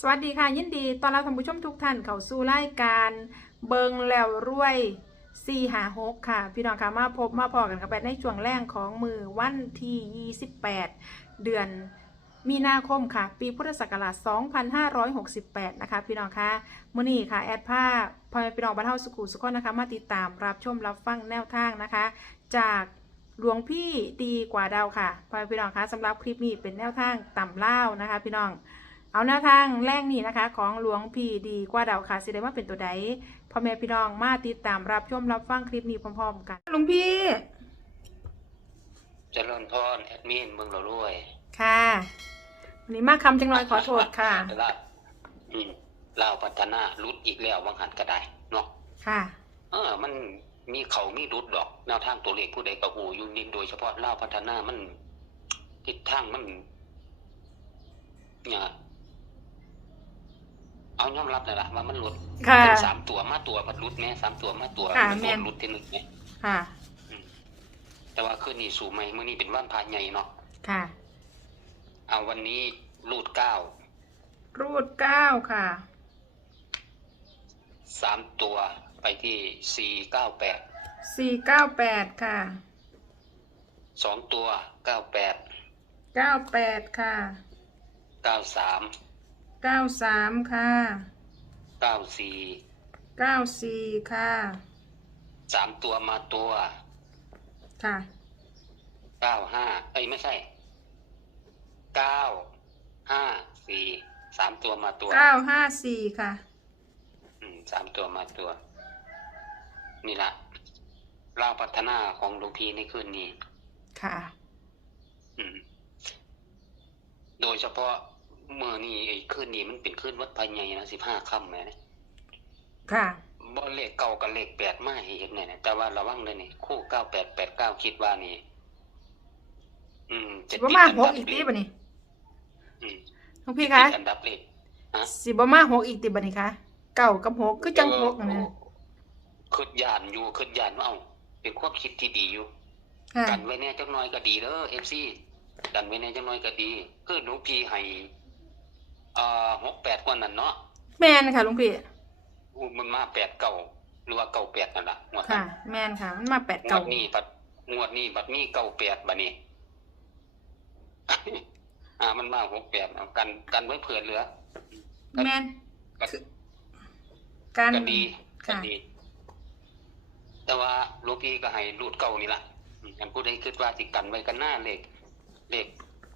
สวัสดีค่ะ ยินดีตอนเรับท่านผู้ชมทุกท่านเข้าสู่รายการเบิงแล้วรวย4หา6ค่ะ พี่น้องค่ะมาพบมาพอกันกับแบบในช่วงแรกของมือวันที่ 28 เดือนมีนาคมค่ะ ปีพุทธศักราช 2568 นะคะ พี่น้องคะมื้อนี้ค่ะ แอดผ้าพอพี่น้องบ้านเฮาสุขุสุขนนะคะ มาติดตามรับชมรับฟังแนวทางนะคะ จากหลวงพี่ดีกว่าดาวค่ะพอพี่น้องคะสำหรับคลิปนี้เป็นแนวทางต่ำเล่านะคะ พี่น้อง เอาแนวทางแรกนี้นะคะ ของหลวงพี่ดีกว่าดาวค่ะสิได้ว่าเป็นตัวใดพ่อแม่พี่น้องมาติดตามรับชมรับฟังคลิปนี้พร้อมๆกันหลวงพี่ เจริญพรแอดมินเมืองเราด้วยค่ะวันนี้มาคำจังเลยขอโทษค่ะลาอืมลาวพัฒนารุดอีกแล้ววังหันก็ได้เนาะค่ะ เออ มันมีเขามีรุดดอก แนวทางตัวเลขผู้ใดก็หูอยู่นิดโดยเฉพาะลาวพัฒนามันทิศทางมันเนี่ย เอายอมรับเลยล่ะว่ามันหลุดค่ะ เป็นสามตัวมาตัวพัดรุดแม่สามตัวมาตัวค่ะมันแม่นรุดที่หนึ่งเนี่ยค่ะ แต่ว่าคืนนี้สู่ไม่เมื่อนี้เป็นวันพาใหญ่เนาะค่ะ เอาวันนี้รูดเก้ารูดเก้าค่ะ สามตัวไปที่สี่เก้าแปดสี่เก้าแปดค่ะ สองตัวเก้าแปดเก้าแปดค่ะ เก้าสาม เก้าสามค่ะเก้าสี่เก้าสี่ค่ะสามตัวมาตัวค่ะเก้าห้าเอ้ยไม่ใช่เก้าห้าสี่สามตัวมาตัวเก้าห้าสี่ค่ะ อืมสามตัวมาตัว นี่ละเราพัฒนาของหลวงพีในคืนนี้ ค่ะ อืม โดยเฉพาะ เมื่อนี้ไอ้คืนนี้มันเป็นคืนวัดพายใหญ่นะสิบห้าค่ำแหมนะค่ะบ่เลขเก่ากับเลขแปดมาให้เห็นเนี่ยนะแต่ว่าระวังเลยนี่คู่เก้าแปดแปดเก้าคิดว่านี่ อืมสิบ่มาติดหนกดับอีกเลตีขบ่นี่อืมหลวงพี่คะติดอันดับเลข ฮะ สิบ่มาหกอีกติบ่นี่คะเก้ากับหกคือจังหกนั่นเอนะอคิดยานอยู่คิดยานว่าเอ้าเป็นความคิดที่ดีอยู่ ค่ะกันไว้แน่จักหน่อยก็ดีเด้อเอฟซีดันไว้แน่จักหน่อยก็ดี คือหลวงพี่ให้ เอ่อหกแปดกว่านั้นเนาะแม่นค่ะหลวงพี่อู้มันมาแปดเก่าหรือว่าเก่าแปดนั่นล่ะงวดค่ะนั้นแม่นค่ะ มันมาแปดงวเก้าดนี้บัดงวดนี้บัดมีเก่าแปดบัดนี้ อ่า มันมาหกแปดเอากันกันไว้เผื่อเหลือ แม่นก็คือการก็ดีก็ค่ะ ดี แต่ว่าหลวงพี่ก็ให้รูดเก่านี่ล่ะอืมอันผู้ใดคิดว่าสิกันไว้กันหน้าเลขเลข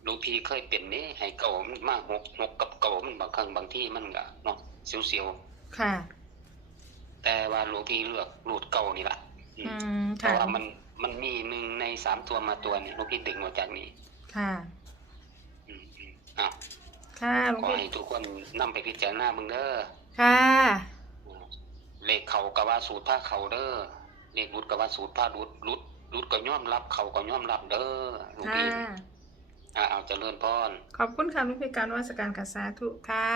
หลวงพี่เคยเป็นนี่ให้เก่ามันมาหกหกกับเก่ามันบางครั้งบางที่มันก็เนาะเสียวๆค่ะ แต่ว่าหลวงพี่เลือกรูดเก่านี่ล่ะอือืมมเพราะค่ะว่ามันมันมีหนึ่งในสามตัวมาตัวนี่หลวงพี่ดึงมาจากนี้ค่ะ อืมอืมอะค่ะหลวงขอพี่ให้ทุกคนนำไปพิจารณาเบิ่งเด้อ ค่ะ เลขเขาก็ว่าสูตรผ้าเขาเด้อเลขรุดก็ว่าสูตรผ้ารุดรุดรุดก็ย่อมรับเขาก็ย่อมรับเด้อหลวงค่ะ พี่ อะเอาเจริญพรขอบคุณค่ะลวงพี่การวัสการกัสาธุค่ะ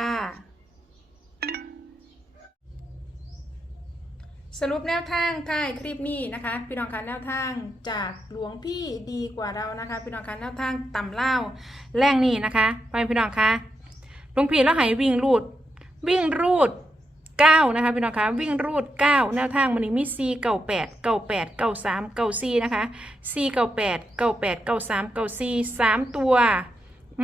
สรุปแนวทางท้ายคลิปนี้นะคะ พี่น้องคะแนวทางจากหลวงพี่ดีกว่าเรานะคะ พี่น้องคะแนวทางต่ำเล่าแรงนี่นะคะ ไปพี่น้องคะหลวงพี่แล้วหายวิ่งรูด วิ่งรูด เก้านะคะพี่น้องคะวิ่งรูดเก้าแนวทางมันนี้มีซีเก้าแปดเก้าแปดเก้าสามเก้าซีนะคะซีเก้าแปดเก้าแปดเก้าสามเก้าซีสามตัว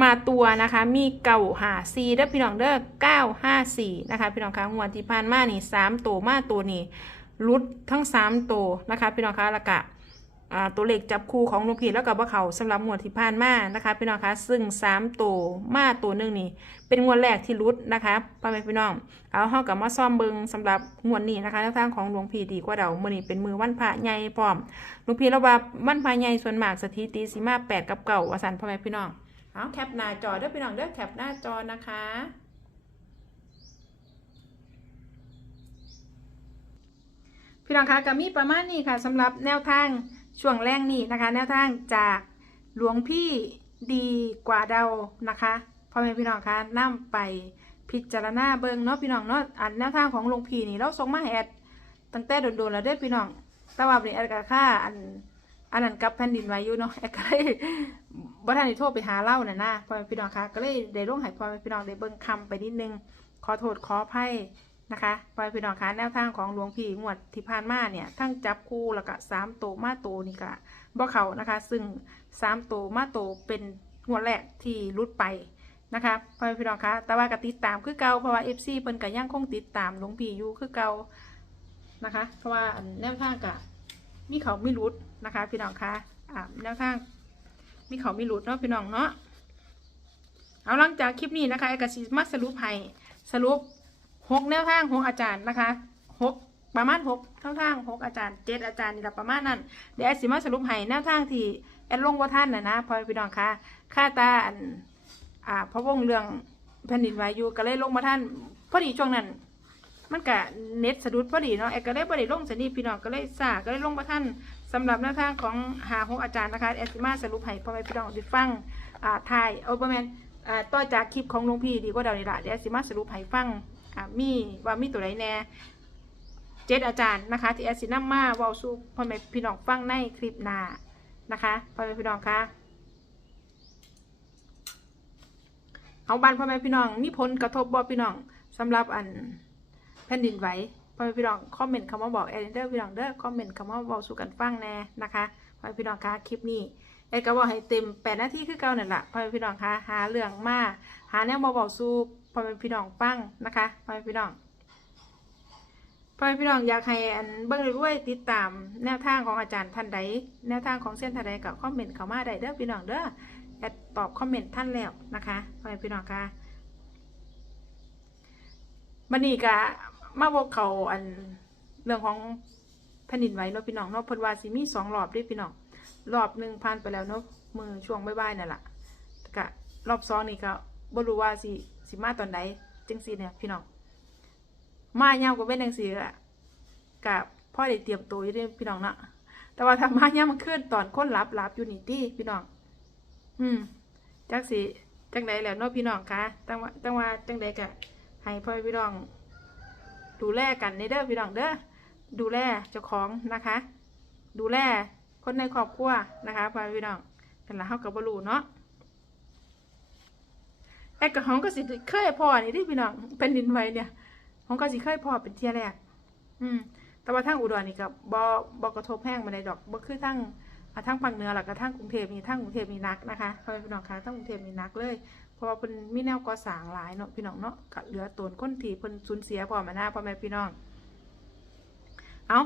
มาตัวนะคะมีเก่าหาซีเด้อพี่น้องเด้อเก้าห้าสี่นะคะพี่น้องคะงวดที่ผ่านมานี่สามตัวมาตัวนี่รุดทั้งสามตัวนะคะพี่น้องคะแล้วก็อ่า ตัวเลขจับคู่ของหลุงพีแล้วก็บ่เขาสำหรับงวดที่ผ่านมานะคะพี่น้องคะซึ่งสามตัวมาตัวหนึ่งนี่เป็นงวดแรกที่รุดนะคะพ่อแม่พี่น้องเอาเฮากับมาซ่อมเบิงสำหรับงวดนี้นะคะแนวทางของหลวงพี่ดีกว่าเดามื้อนี้เป็นมือวันพระใหญ่พร้อมหลวงพี่แล้วว่าวันพระใหญ่ส่วนมากสถิติสิมาแปดกับเก่าว่าซั่นพ่อแม่พี่น้องเอาแคปหน้าจอเด้อพี่น้องเด้อแคปหน้าจอนะคะพี่น้องคะก็มีประมาณนี้ค่ะสำหรับแนวทาง ช่วงแรกนี้นะคะ แนวทางจากหลวงพี่ดีกว่าเดานะคะพ่อแม่พี่น้องคะนำไปพิจารณาเบิงเนาะพี่น้องเนาะอันแนวทางของหลวงพี่นี่เราส่งมาให้แอดตั้งแต่โดนๆแล้วเด้อพี่น้องแต่ว่าวันนี้แอดก็ค่าอันอันนั้นกับแผ่นดินไหวอยู่เนาะแอดก็เลยบ่ทันได้โทรไปหาเล่าน่ะนะพ่อแม่พี่น้องคะก็เลยได้ลงให้พ่อแม่พี่น้องได้เบิงคำไปนิดนึงขอโทษขออภัย นะคะพ่อแม่พี่น้องคะแนวทางของหลวงพี่งวดที่ผ่านมาเนี่ยทั้งจับคู่แล้วก็สามโตมาโตนี่ก็บ่เขานะคะ ซึ่งสามโตมาโตเป็นงวดแรกที่รุดไปนะคะพ่อพี่น้องคะแต่ว่ากติดตามคือเก่าเพราะว่า FC เพิ่นก็ยังคงติดตามหลวงพี่อยู่คือเก่านะคะ เพราะว่าแนวทางก็มีเขาไม่รุดนะคะ พี่น้องคะอ่าแนวทางมีเขาไมีรุดเนาะพี่น้องเนาะเอาหลังจากคลิปนี้นะคะไอ้กสิมาสรุปให้สรุป หกแนวทางหกอาจารย์นะคะหกประมาณหกแนวทางหกอาจารย์เจ็ดอาจารย์นี่แหละประมาณนั้นเดี๋ยวไอ้สิมาสรุปให้แนวทางที่แอดลงว่าท่านนะนะพอพี่น้องคะค่าตาอันอ่าพระวงเรื่องแผ่นดินไหวอยู่ก็เลยลงมาท่านพอดีช่วงนั้น มันกะเน็ตสะดุดพอดีเนาะแอดก็เลยบ่ได้ลงสนิพี่น้องก็เลยสาก็เลยลงมาท่านสำหรับแนวทางของหาหกอาจารย์นะคะแอดสิมาสรุปให้พ่อแม่พี่น้องได้ฟังอ่าทายโอเปอร์แมนอ่าต่อจากคลิปของหลวงพี่ดีกว่าเดานี่ละเดี๋ยวสิมาสรุปให้ฟัง อ่ามีว่ามีตัวไหนแน่เจ็ดอาจารย์นะคะ ที่แอดสินำมาว้าสู่พ่อแม่พี่น้องฟังในคลิปหน้านะคะพ่อแม่พี่น้องคะเอาบ้านพ่อแม่พี่น้องมีผลกระทบบ่พี่น้องสำหรับอันแผ่นดินไหวพ่อแม่พี่น้องคอมเมนต์คำว่าบอกแอดเดอร์พี่น้องเด้อคอมเมนต์คำว่าบอกสู่กันฟังแน่นะคะพ่อแม่พี่น้องคะคลิปนี้แอดก็บอกให้เต็มแปดนาทีคือเก่านั่นแหละพ่อแม่พี่น้องคะหาเรื่องมาหาแนวมาบอกสู่ พ่อแม่พี่น้องฟังนะคะพ่อแม่พี่น้องพ่อแม่พี่น้องอยากให้อันเบิ่งเรื่อยติดตามแนวทางของอาจารย์ท่านใดแนวทางของเส้นท่านใดกับคอมเมนต์เข้ามาได้เด้อพี่น้องเด้อแอดตอบคอมเมนต์ท่านแล้วนะคะพ่อแม่พี่น้องค่ะมันนี่กะมาบอกเขาอันเรื่องของแผ่นดินไหวเนาะพี่น้องเนาะเพิ่นว่าสิมีสองรอบด้วยพี่น้องรอบหนึ่งผ่านไปแล้วเนาะมือช่วงบ่ายๆนั่นแหละกะรอบสองนี่ก็บ่รู้ว่าสิ สิมาตอนใดจังซีเนี่ยพี่น้องมายามก็เป็นจังซี่อะกะพ่อได้เตรียมตัวอยู่ด้พี่น้องเนาะแต่ว่าถ้ามายามมันขึ้นตอนคนหลับหลับอยู่นี่ติพี่น้อง อืมจักสิจังใดแล้วเนาะพี่น้องคะจังว่าจังว่าจังใดกะให้พ่อพี่น้อง ดูแลกันในเด้อพี่น้องเด้อดูแลเจ้าของนะคะ ดูแลคนในครอบครัวนะคะพ่อพี่น้องกันละเฮากับบรูเนาะ แอกกับห้องก็สิเคยพอนี่ที่พี่น้องเป็นดินไหวเนี่ยห้องก็สิเคยพอเป็นเที่ยแรก อืม แต่ว่าทางอุดรนี่กับ่บ่กระทบแห้งมาได้ดอกบ่คือทั้งทั้งภาคเหนือหลักกับทั้งกรุงเทพนี่ทั้งกรุงเทพนี่นักนะคะพ่อพี่น้องคะทั้งกรุงเทพนี่นักเลยเพราะว่าเพิ่นมีแนวก่อสร้างหลายเนาะพี่น้องเนาะก็เหลือตนคนทีเพิ่นสูญเสียพ่อแม่นาพ่อแม่พี่น้อง เอา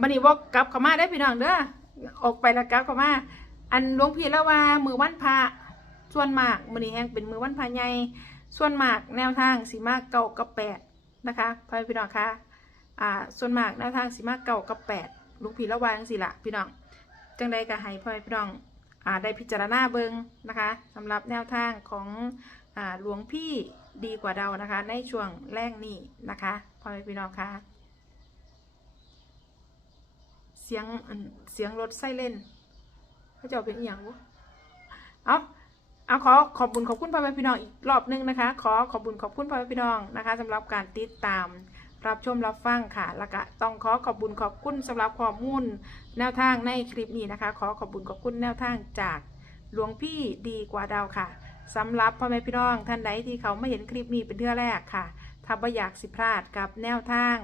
บัดนี้บ่กลับเข้ามาได้พี่น้องเด้อออกไปแล้วกลับเข้ามา อันหลวงพี่แล้วว่ามือวันพระ ส่วนมากมือนี้แฮงเป็นมือวันพระใหญ่ส่วนมากแนวทางสิมากเก้ากับแปดนะคะพ่อพี่น้องคะอ่าส่วนมากแนวทางสิมากเก้ากับแปดลวงพี่แล้วว่าจังซี่ละพี่น้องจังใดก็ให้พ่อพี่น้องอ่าได้พิจารณาเบิงนะคะสำหรับแนวทางของอ่าหลวงพี่ดีกว่าเรานะคะ ในช่วงแรกนี้นะคะพ่อพี่น้องคะเสียงเสียงรถไซเรนเขาจะเป็นอย่างวะเอา เอาขอขอบคุญขอบคุณพ่อแม่พี่น้องอีกรอบหนึงนะคะ ขอขอบคุญขอบคุณพ่อแม่พี่น้องนะคะสำหรับการติดตามรับชมรับฟังค่ะ แล้วก็ต้องขอขอบคุญขอบคุณสำหรับข้อมูลแนวทางในคลิปนี้นะคะ ขอขอบคุณขอบคุณแนวทางจากหลวงพี่ดีกว่าดาวค่ะสำหรับพ่อแม่พี่น้องท่านใดที่เขาไม่เห็นคลิปนี้เป็นเทื่อแรกค่ะถ้าไม่อยากสิพลาดกับแนวทาง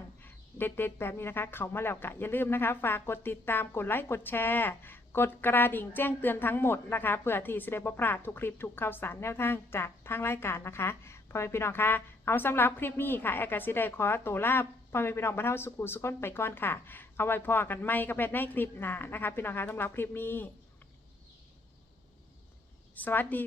เด็ดๆ แบบนี้นะคะ เขามาแล้วกะอย่าลืมนะคะ ฝากกดติดตามกดไลค์กดแชร์ กดกระดิ่งแจ้งเตือนทั้งหมดนะคะเพื่อที่จะได้บ่พลาดทุกคลิปทุกข่าวสารแนวทางจากทางรายการนะคะพ่อแม่พี่น้องคะเอาสำหรับคลิปนี้ค่ะแอร์กาซิได้ขอตัวลาพ่อแม่พี่น้องบรรเทาสุขุสุขนไปก่อนค่ะ เอาไว้พอกันไม่ก็เป็นในคลิปหน้านะคะ พี่น้องคะสำหรับคลิปนี้ สวัสดี